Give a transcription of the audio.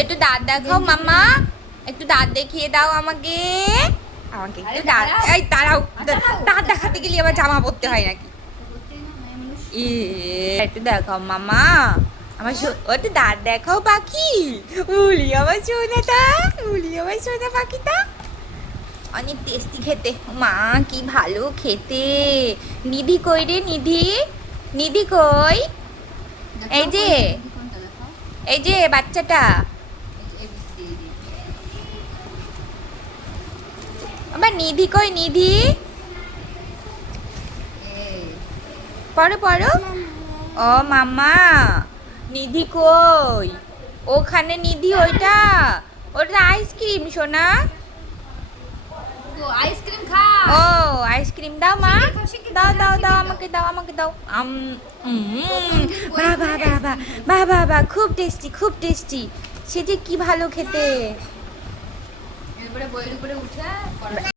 একটু দাঁত দেখাও মাম্মা, একটু দাঁত দেখিয়ে দাও আমাকে। আমাকে একটু দাঁত, এই দাঁড়াও, দাঁত দেখাতে গেলে আবার জামা পরতে হয় নাকি? একটু দেখাও মামা, আমার একটু দাঁত দেখাও পাখি। উলি আমার সোনাটা, উলি আমার সোনা পাখিটা অনেক টেস্টি খেতে। মা কি ভালো খেতে। নিধি কই রে নিধি, নিধি কই? এই যে, এই যে বাচ্চাটা। আবার নিধি কই নিধি? পড়ো পড়ো। ও মামা, নিধি কই? ওখানে নিধি, ওইটা ওটা আইসক্রিম সোনা। আইসক্রিম খা। ও আইসক্রিম দাও মা, দাও দাও দাও আমাকে দাও, আমাকে দাও। বাহ বাহ বাহ বাহ বাহ বাহ বাহ, খুব টেস্টি খুব টেস্টি। সে যে কি ভালো খেতে। এরপরে বইয়ের উপরে উঠে